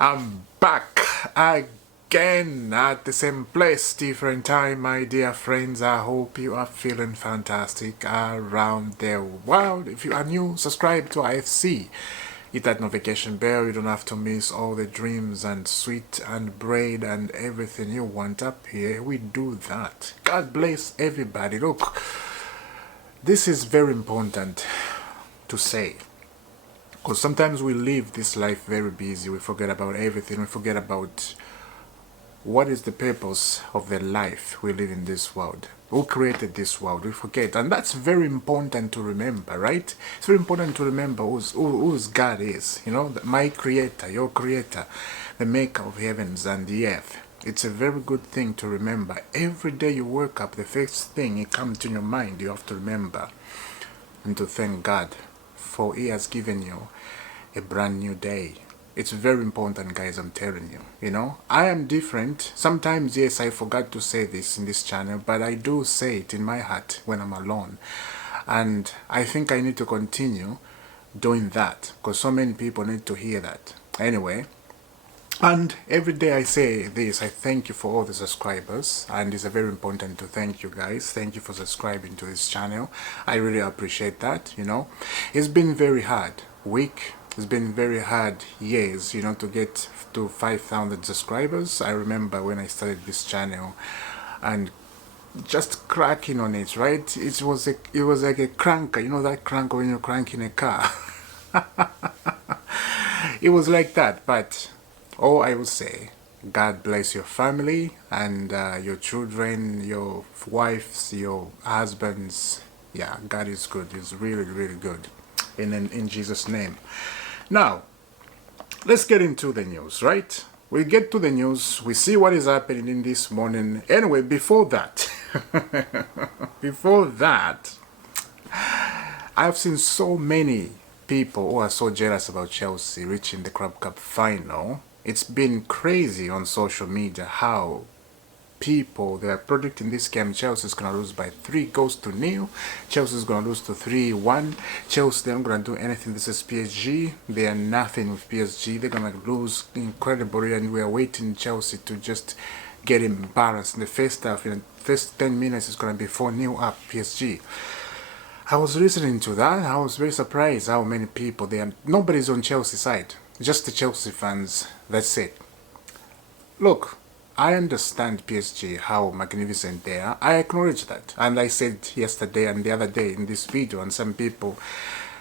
I'm back again at the same place, different time, my dear friends. I hope you are feeling fantastic around the world. If you are new, subscribe to IFC. Hit that notification bell. You don't have to miss all the dreams and sweet and bread and everything you want up here. We do that. God bless everybody. Look, this is very important to say. Because sometimes we live this life very busy, we forget about everything, we forget about what is the purpose of the life we live in this world. Who created this world? We forget. And that's very important to remember, right? It's very important to remember who's God is. You know, my creator, your creator, the maker of heavens and the earth. It's a very good thing to remember. Every day you wake up, the first thing it comes to your mind, you have to remember and to thank God, for He has given you a brand new day. It's very important, guys, I'm telling you. You know, I am different. Sometimes, yes, I forgot to say this in this channel, but I do say it in my heart when I'm alone. And I think I need to continue doing that, because so many people need to hear that. Anyway, and every day I say this, I thank you for all the subscribers, and it's very important to thank you guys. Thank you for subscribing to this channel. I really appreciate that. You know, it's been very hard week. It's been very hard years, you know, to get to 5,000 subscribers. I remember when I started this channel and just cracking on it, right? It was like a cranker, you know, that cranker when you're cranking a car. It was like that, but all I will say, God bless your family and your children, your wives, your husbands. Yeah, God is good. He's really, really good. In Jesus' name. Now, let's get into the news, right? We get to the news. We see what is happening in this morning. Anyway, before that, I've seen so many people who are so jealous about Chelsea reaching the Club Cup final. It's been crazy on social media how people, they are predicting this game Chelsea is going to lose by 3-0. Chelsea is going to lose to 3-1. Chelsea, they're not going to do anything. This is PSG. They are nothing with PSG. They're going to lose incredibly, and we are waiting Chelsea to just get embarrassed in the first half. In the first 10 minutes, it's going to be 4-0 up PSG. I was listening to that. I was very surprised how many people there. Nobody's on Chelsea side. Just the Chelsea fans. That's it. Look, I understand PSG, how magnificent they are. I acknowledge that. And I said yesterday and the other day in this video, and some people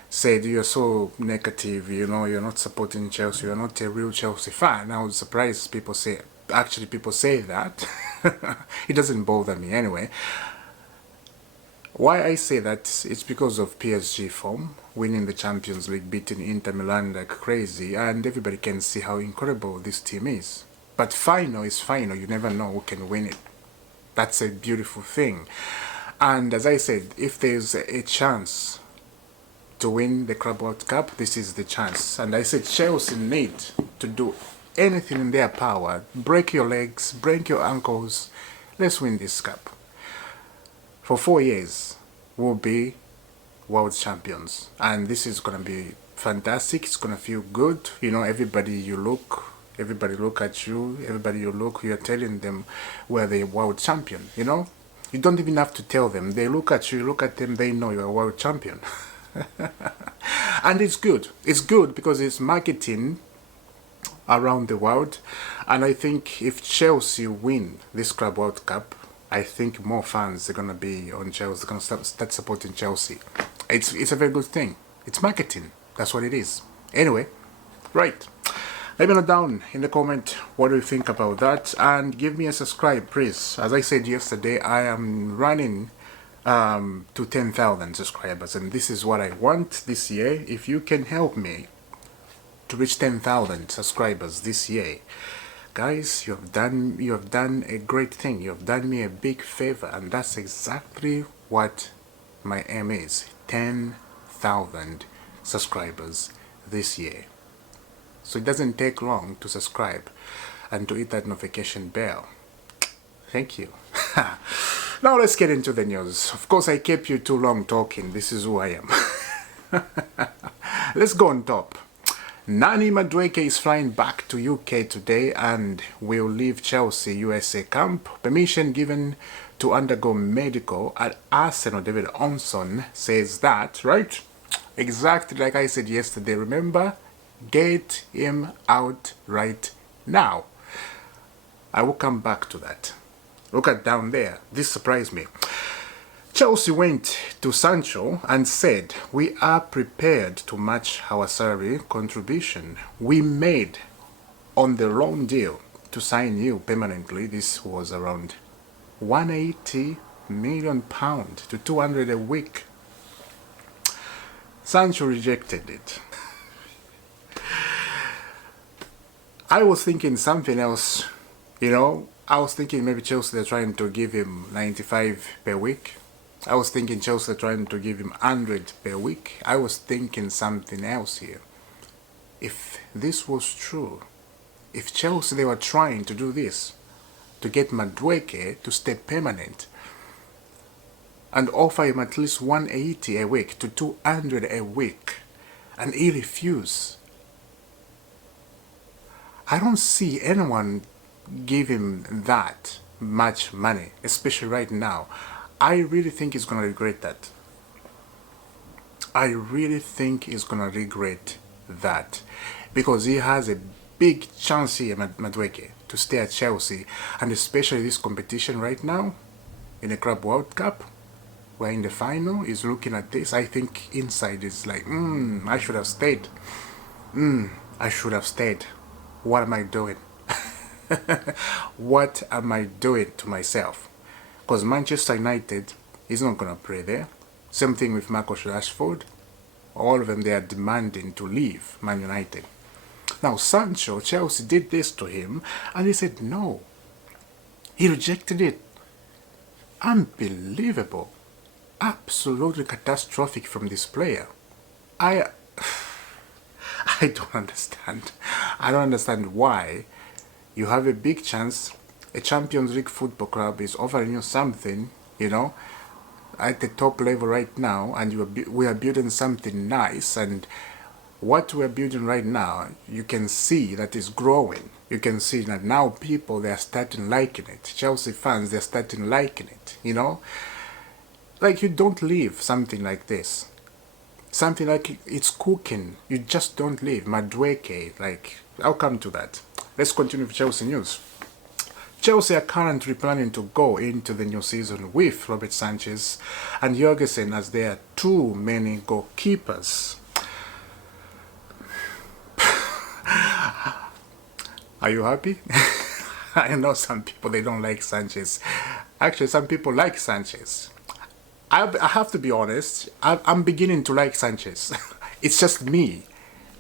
said, you're so negative, you know, you're not supporting Chelsea, you're not a real Chelsea fan. I was surprised people say, actually people say that. It doesn't bother me anyway. Why I say that, it's because of PSG form, winning the Champions League, beating Inter Milan like crazy, and everybody can see how incredible this team is. But final is final, you never know who can win it. That's a beautiful thing. And as I said, if there's a chance to win the Club World Cup, this is the chance. And I said Chelsea need to do anything in their power. Break your legs, break your ankles. Let's win this cup. For 4 years, we'll be world champions. And this is going to be fantastic. It's going to feel good. You know, everybody look at you, everybody you look, you're telling them we're the world champion, you know? You don't even have to tell them. They look at you, look at them, they know you're a world champion. And it's good. It's good because it's marketing around the world. And I think if Chelsea win this Club World Cup, I think more fans are going to be on Chelsea, they're going to start supporting Chelsea. It's a very good thing. It's marketing. That's what it is. Anyway, right. Let me know down in the comment what do you think about that, and give me a subscribe, please. As I said yesterday, I am running to 10,000 subscribers, and this is what I want this year. If you can help me to reach 10,000 subscribers this year, guys, you have done a great thing. You have done me a big favor, and that's exactly what my aim is. 10,000 subscribers this year. So it doesn't take long to subscribe and to hit that notification bell. Thank you. Now let's get into the news. Of course, I kept you too long talking. This is who I am. Let's go on top. Nani Madueke is flying back to UK today and will leave Chelsea USA camp. Permission given to undergo medical at Arsenal. David Onson says that, right? Exactly like I said yesterday. Remember, get him out right now. I will come back to that. Look at down there. This surprised me. Chelsea went to Sancho and said, we are prepared to match our salary contribution we made on the loan deal to sign you permanently. This was around £180 million to 200 a week. Sancho rejected it. I was thinking something else, you know. I was thinking maybe Chelsea they're trying to give him 95 per week. I was thinking Chelsea trying to give him 100 per week. I was thinking something else here. If this was true, if Chelsea they were trying to do this, to get Madueke to stay permanent and offer him at least 180 a week to 200 a week, and he refused, I don't see anyone give him that much money, especially right now. I really think he's going to regret that. I really think he's going to regret that. Because he has a big chance here, Madueke, to stay at Chelsea. And especially this competition right now, in the Club World Cup, we're in the final, he's looking at this. I think inside is like, I should have stayed. I should have stayed. What am I doing? What am I doing to myself? Because Manchester United is not going to play there. Same thing with Marcus Rashford. All of them, they are demanding to leave Man United. Now, Sancho, Chelsea did this to him, and he said no. He rejected it. Unbelievable. Absolutely catastrophic from this player. I don't understand. I don't understand why you have a big chance. A Champions League football club is offering you something, you know, at the top level right now, and we are building something nice, and what we're building right now, you can see that is growing. You can see that now people, they are starting liking it. Chelsea fans, they're starting liking it, you know. Like, you don't leave something like this. Something like it's cooking. You just don't leave. Madueke, like, I'll come to that. Let's continue with Chelsea news. Chelsea are currently planning to go into the new season with Robert Sanchez and Jorgensen as their two main goalkeepers. Are you happy? I know some people, they don't like Sanchez. Actually, some people like Sanchez. I have to be honest, I'm beginning to like Sanchez. It's just me.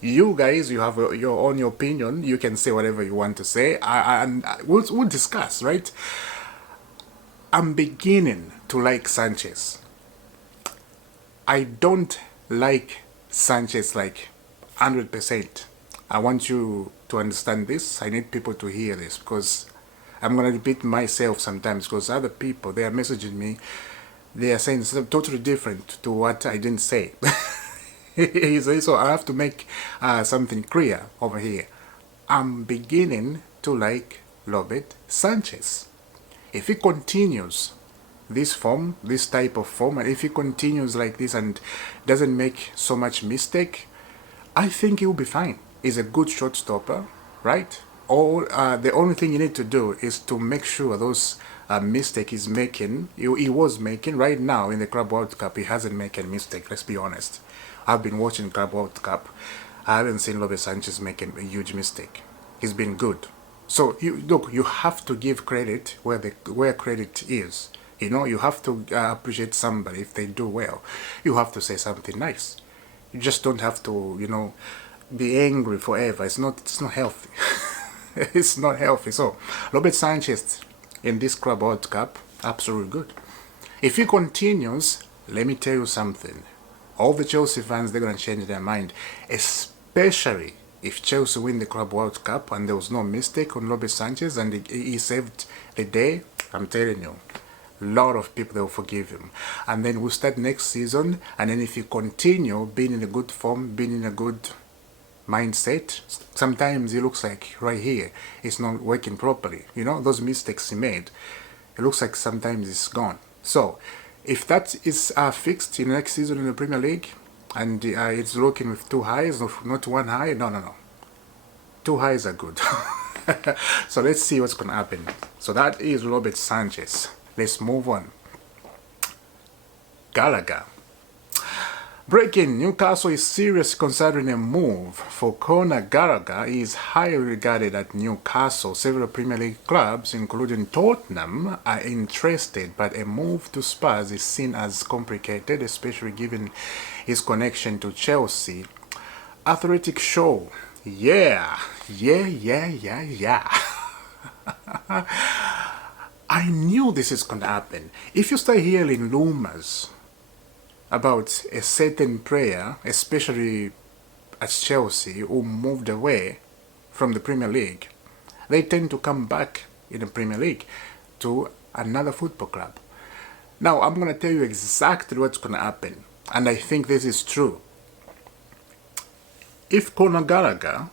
You guys, you have your own opinion. You can say whatever you want to say. We'll discuss, right? I'm beginning to like Sanchez. I don't like Sanchez like 100%. I want you to understand this. I need people to hear this because I'm going to repeat myself sometimes because other people, they are messaging me. They are saying something totally different to what I didn't say. So I have to make something clear over here. I'm beginning to like Robert Sanchez. If he continues this form, this type of form, and if he continues like this and doesn't make so much mistake, I think he will be fine. He's a good shot stopper, right? The only thing you need to do is to make sure those mistake he's making, he was making right now in the Club World Cup, he hasn't made a mistake, let's be honest. I've been watching Club World Cup. I haven't seen Robert Sanchez make a huge mistake. He's been good. So, you have to give credit where credit is. You know, you have to appreciate somebody if they do well. You have to say something nice. You just don't have to, you know, be angry forever. It's not healthy. It's not healthy. So, Robert Sanchez in this Club World Cup, absolutely good. If he continues, let me tell you something. All the Chelsea fans, they're going to change their mind. Especially if Chelsea win the Club World Cup and there was no mistake on Robert Sanchez and he saved the day, I'm telling you, a lot of people, they will forgive him. And then we'll start next season, and then if you continue being in a good form, being in a good mindset. Sometimes it looks like right here it's not working properly. You know, those mistakes he made, it looks like sometimes it's gone. So if that is fixed in next season in the Premier League, and it's looking with 2 highs, not 1 high, no. 2 highs are good. So let's see what's going to happen. So that is Robert Sanchez. Let's move on. Gallagher. Breaking: Newcastle is serious considering a move for Conor Gallagher. He is highly regarded at Newcastle. Several Premier League clubs, including Tottenham, are interested, but a move to Spurs is seen as complicated, especially given his connection to Chelsea. Athletic Show. Yeah. I knew this is going to happen. If you start hearing rumors about a certain player, especially at Chelsea, who moved away from the Premier League, they tend to come back in the Premier League to another football club. Now, I'm going to tell you exactly what's going to happen, and I think this is true. If Conor Gallagher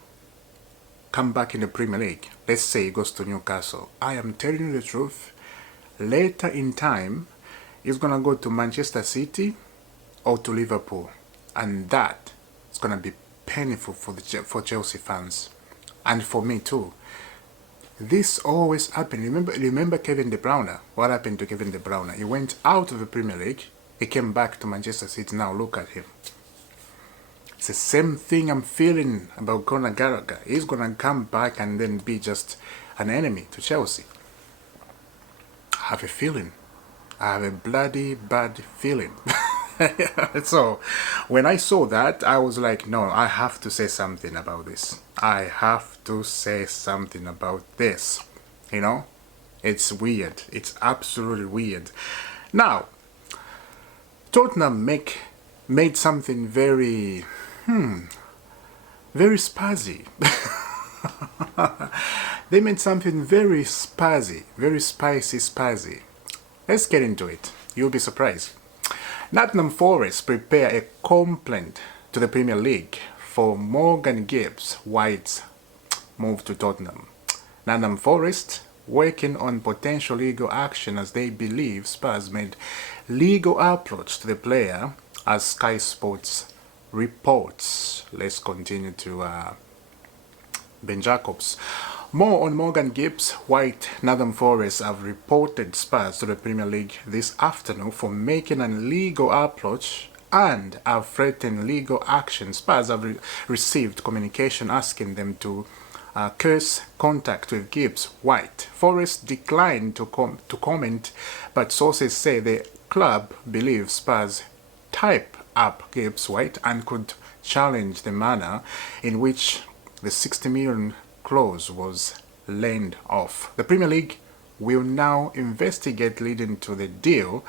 come back in the Premier League, let's say he goes to Newcastle, I am telling you the truth, later in time, he's going to go to Manchester City or to Liverpool, and that is going to be painful for Chelsea fans, and for me too. This always happened. Remember Kevin De Bruyne? What happened to Kevin De Bruyne? He went out of the Premier League, he came back to Manchester City. Now look at him. It's the same thing I'm feeling about Conor Gallagher. He's going to come back and then be just an enemy to Chelsea. I have a feeling. I have a bloody bad feeling. So when I saw that, I was like, no, I have to say something about this. I have to say something about this. You know, it's weird. It's absolutely weird. Now, Tottenham made something very spazzy. They made something very spazzy, very spazzy. Let's get into it. You'll be surprised. Nottingham Forest prepare a complaint to the Premier League for Morgan Gibbs White's move to Tottenham. Nottingham Forest working on potential legal action as they believe Spurs made legal approach to the player, as Sky Sports reports. Let's continue to Ben Jacobs. More on Morgan Gibbs White. Nottingham Forest have reported Spurs to the Premier League this afternoon for making an illegal approach and have threatened legal action. Spurs have received communication asking them to curse contact with Gibbs White. Forest declined to comment, but sources say the club believes Spurs type up Gibbs White and could challenge the manner in which the 60 million clause was lent off. The Premier League will now investigate, leading to the deal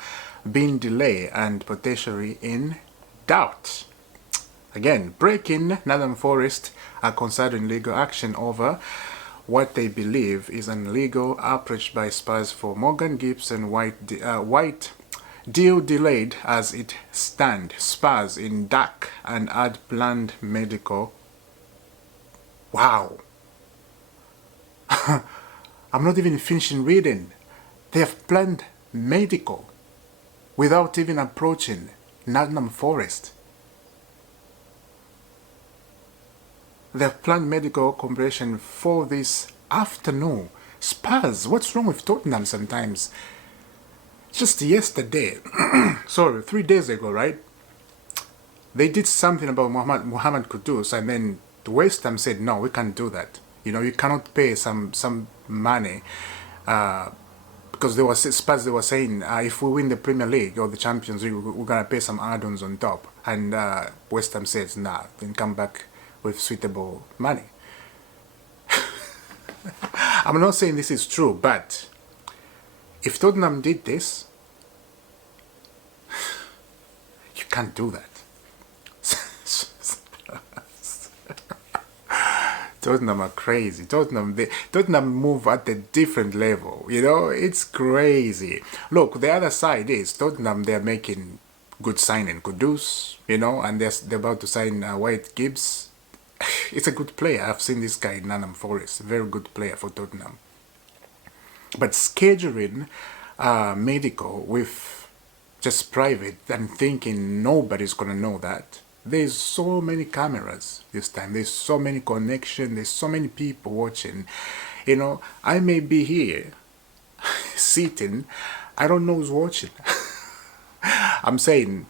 being delayed and potentially in doubt. Again, breaking: Nottingham Forest are considering legal action over what they believe is an illegal approach by Spurs for Morgan Gibbs and White. Deal delayed as it stands. Spurs in dark and had planned medical. Wow. I'm not even finishing reading. They have planned medical without even approaching Nottingham Forest. They have planned medical comparison for this afternoon. Spurs, what's wrong with Tottenham sometimes? Just yesterday, 3 days ago, right? They did something about Mohamed Kudus, and then the West Ham said, no, we can't do that. You know, you cannot pay some money because Spurs they were saying if we win the Premier League or the Champions League, we're gonna pay some add-ons on top. And West Ham says, nah, then come back with suitable money. I'm not saying this is true, but if Tottenham did this, you can't do that. Tottenham are crazy. Tottenham move at a different level. You know, it's crazy. Look, the other side is Tottenham. They're making good signing, Kudus. You know, and they're about to sign White Gibbs. it's a good player. I've seen this guy in Nottingham Forest, very good player for Tottenham. But scheduling medical with just private and thinking nobody's gonna know that. There's so many cameras this time. There's so many connections. There's so many people watching. You know, I may be here sitting. I don't know who's watching. I'm saying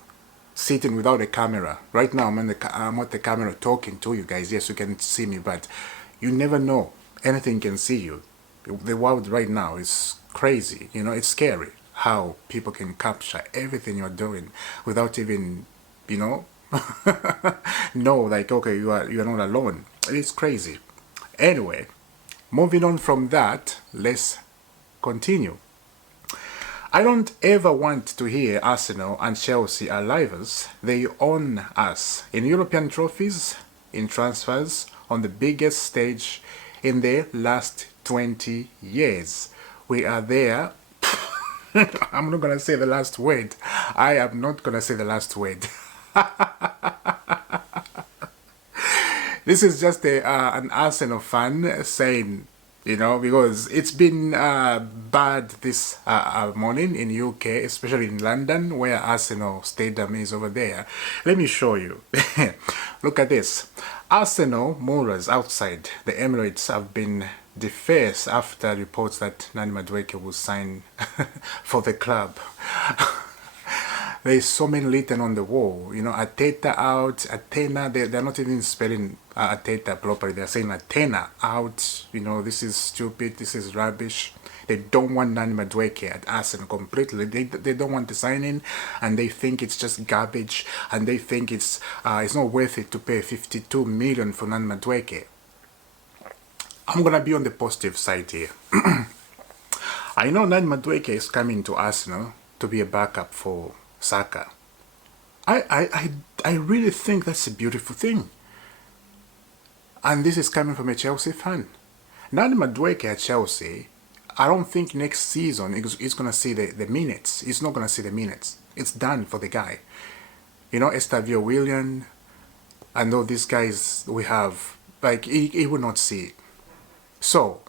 sitting without a camera. Right now I'm at the camera talking to you guys. Yes, you can see me, but you never know. Anything can see you. The world right now is crazy. You know, it's scary how people can capture everything you're doing without even, you know, know, like, okay, you're not alone. It's crazy. Anyway, moving on from that, let's continue. I don't ever want to hear Arsenal and Chelsea are rivals. They own us in European trophies, in transfers, on the biggest stage in the last 20 years. We are there. I'm not going to say the last word. I am not going to say the last word. This is just an Arsenal fan saying, you know, because it's been bad this morning in UK, especially in London, where Arsenal Stadium is over there. Let me show you. Look at this. Arsenal MURALS outside the Emirates have been defaced after reports that Nani Madueke will sign for the club. There's so many written on the wall. You know, Ateta out, Atena, they're not even spelling Ateta properly. They're saying Atena out. You know, this is stupid, this is rubbish. They don't want Nani Madueke at Arsenal completely. They don't want the signing, and they think it's just garbage, and they think it's not worth it to pay 52 million for Nani Madueke. I'm gonna be on the positive side here. I know Nani Madueke is coming to Arsenal to be a backup for Saka. I really think that's a beautiful thing. And this is coming from a Chelsea fan. Nani Madueke at Chelsea, I don't think next season he's going to see the minutes. He's not going to see the minutes. It's done for the guy. You know, Estavio William and all these guys we have, like, he will not see it. So,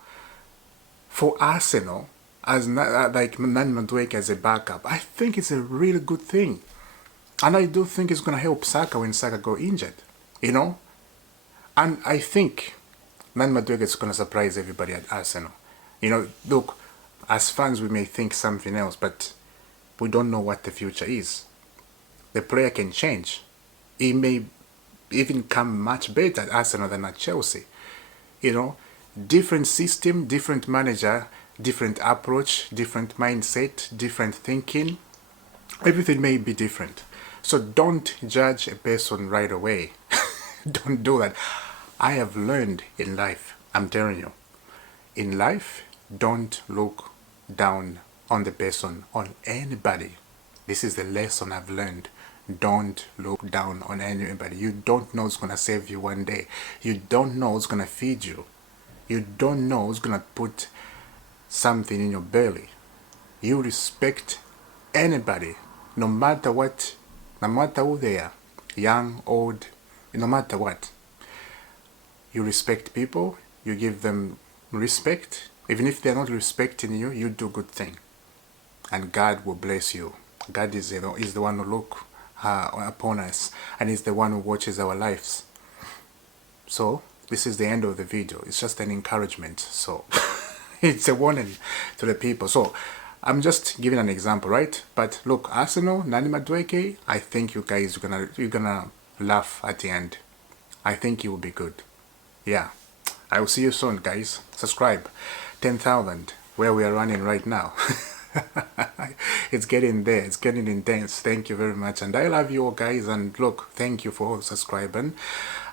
for Arsenal, as like Nani Madueke as a backup, I think it's a really good thing. And I do think it's going to help Saka when Saka go injured, you know. And I think Nani Madueke is going to surprise everybody at Arsenal. You know, look, as fans we may think something else, but we don't know what the future is. The player can change. He may even come much better at Arsenal than at Chelsea. You know, different system, different manager, different approach, different mindset, different thinking. Everything may be different. So don't judge a person right away. Don't do that. I have learned in life, I'm telling you, in life, don't look down on the person, on anybody. This is the lesson I've learned. Don't look down on anybody. You don't know who's going to save you one day. You don't know who's going to feed you. You don't know who's going to put something in your belly. You respect anybody, no matter what, no matter who they are, young, old, no matter what. You respect people, you give them respect. Even if they're not respecting you, you do good thing. And God will bless you. God is the one who look upon us, and is the one who watches our lives. So, this is the end of the video. It's just an encouragement. So, it's a warning to the people. So, I'm just giving an example, right? But look, Arsenal, Nani Madueke, I think you guys you're gonna laugh at the end. I think it will be good. Yeah. I will see you soon, guys. Subscribe. 10,000, where we are running right now. It's getting there. It's getting intense. Thank you very much. And I love you all, guys. And look, thank you for all subscribing.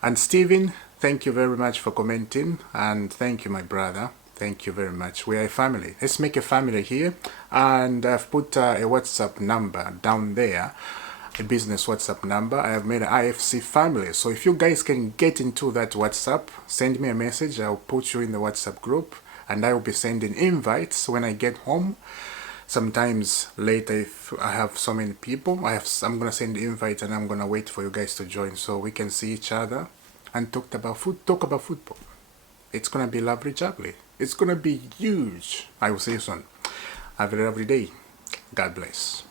And Steven, thank you very much for commenting. And thank you, my brother. Thank you very much. We are a family. Let's make a family here. And I've put a WhatsApp number down there. A business WhatsApp number. I have made an IFC family. So if you guys can get into that WhatsApp, send me a message. I'll put you in the WhatsApp group. And I will be sending invites when I get home. Sometimes later, if I have so many people, I'm going to send the invite and I'm going to wait for you guys to join so we can see each other and talk about football. It's gonna be lovely jubbly. It's gonna be huge. I will see you soon. Have a lovely day. God bless.